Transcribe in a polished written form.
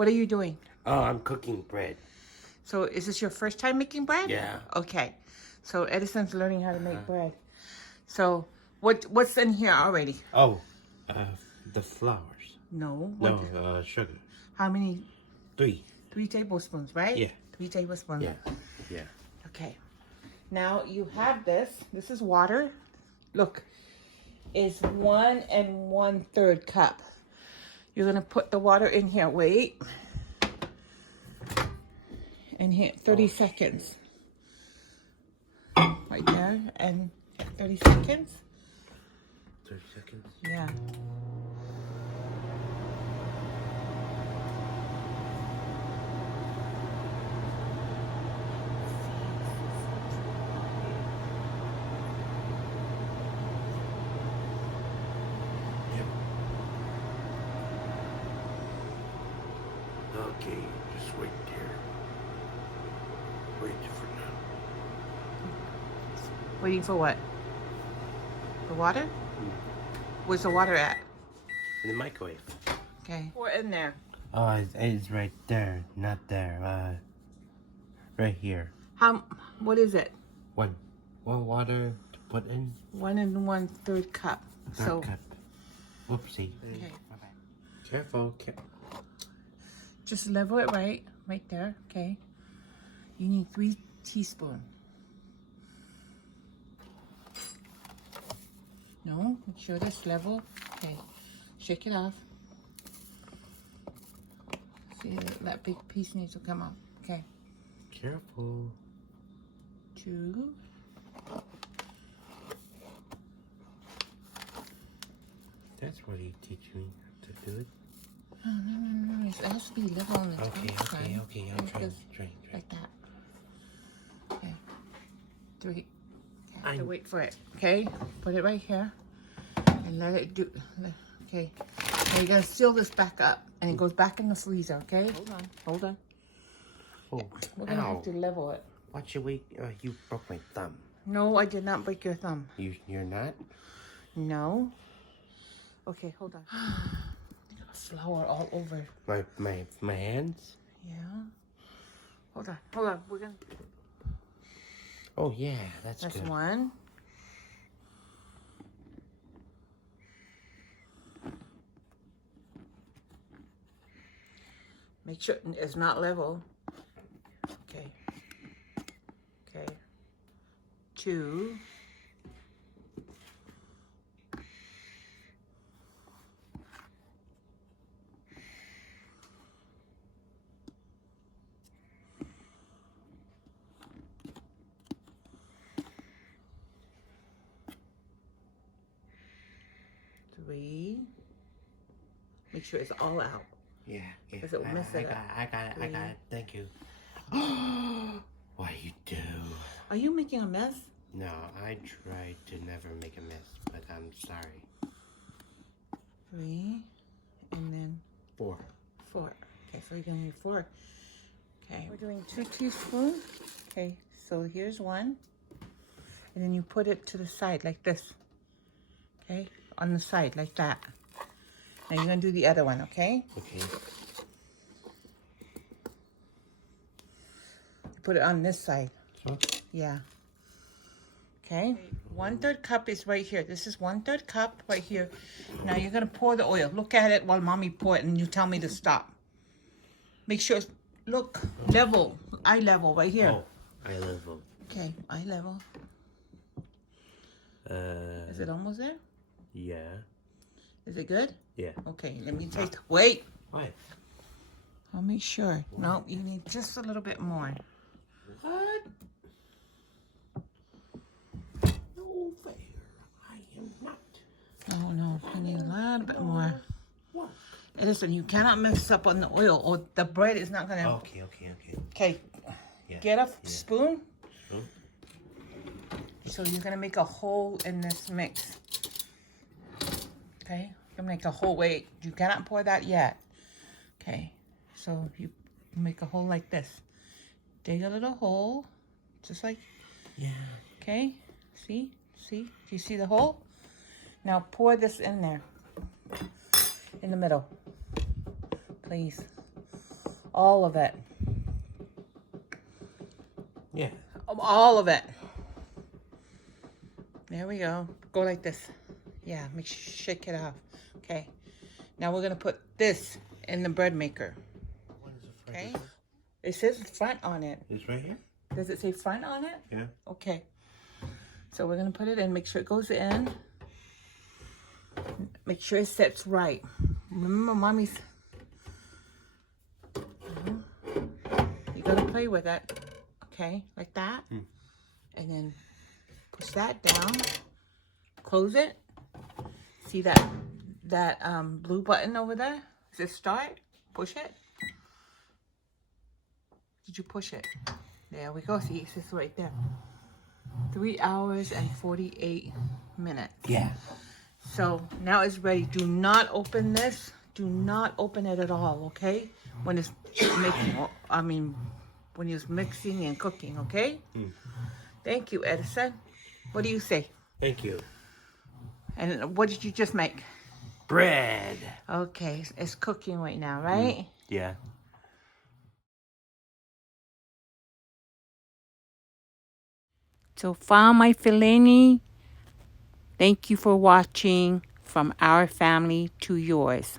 What are you doing? Oh, I'm cooking bread. So is this your first time making bread? Yeah. Okay. So Edison's learning how to make bread. So what's in here already? Oh, the flowers. No. No, sugar. How many? 3. 3 tablespoons, right? Yeah. 3 tablespoons. Yeah. Okay. Now you have this. This is water. Look, it's 1 1/3 cup. You're gonna put the water in here. Wait. In here, 30 seconds. Right there, and 30 seconds. 30 seconds. Yeah. Okay, just wait there. Wait for now. Waiting for what? The water? Where's the water at? In the microwave. Okay. Pour it in there. Oh, it's right there, not there. Right here. What is it? One water to put in. 1 1/3 cup. Third cup. Whoopsie. Okay. Careful. Just level it right there. Okay. You need 3 teaspoons. No, make sure that's level. Okay. Shake it off. See, that big piece needs to come up. Okay. Careful. 2. That's what he teach me to do it. No. It has to be level on the top. Okay. I'll try. Like that. Okay. 3. Okay. I have to wait for it. Okay. Put it right here. And let it do. Okay. Now you gotta seal this back up. And it goes back in the freezer. Okay. Hold on. Oh, We're gonna have to level it. What should we? You broke my thumb. No, I did not break your thumb. You're not? No. Okay, hold on. You got flour all over. My hands? Yeah. Hold on. We're gonna. Oh yeah, that's That's good. 1. Make sure it's not level. Okay. 2. Three. Make sure it's all out. Yeah. Because it will mess it up. I got it. Thank you. What you do? Are you making a mess? No, I try to never make a mess, but I'm sorry. 3. And then 4. 4. Okay, so you're gonna need 4. Okay, we're doing 2 teaspoons. Okay, so here's 1. And then you put it to the side like this. Okay, on the side like that. Now you're gonna do the other one, okay? Okay. Put it on this side. So? Yeah. Okay. 1/3 cup is right here. This is 1/3 cup right here. Now you're gonna pour the oil. Look at it while mommy pour it, and you tell me to stop. Make sure it's level, eye level right here. Oh, eye level. Okay, eye level. Is it almost there? Yeah. Is it good? Yeah. Okay, let me taste. Wait. What? I'll make sure. No, you need just a little bit more. What? No fair. I am not. Oh no, you need a little bit more. What? Edison, you cannot mix up on the oil or the bread is not gonna. Okay. Okay, Yeah. get a spoon. Spoon? So you're gonna make a hole in this mix. Okay, you're gonna make a hole. Wait, you cannot pour that yet. Okay, so you make a hole like this. Dig a little hole, just like. Yeah. Okay, see? Do you see the hole? Now pour this in there, in the middle, please. All of it. Yeah. All of it. There we go. Go like this. Yeah, make sure you shake it off. Okay. Now we're going to put this in the bread maker. Okay. It says front on it. It's right here? Does it say front on it? Yeah. Okay. So we're going to put it in. Make sure it goes in. Make sure it sets right. Remember, mommy's... You got to play with it. Okay, like that. And then push that down. Close it. See that blue button over there? It says start. Push it. Did you push it? There we go. See, it says right there. 3 hours and 48 minutes. Yeah. So now it's ready. Do not open this. Do not open it at all, okay? When it's making, when you're mixing and cooking, okay? Thank you, Edison. What do you say? Thank you. And what did you just make? Bread. Okay, it's cooking right now, right? Yeah. So, my Fileni, thank you for watching From Our Family to Yours.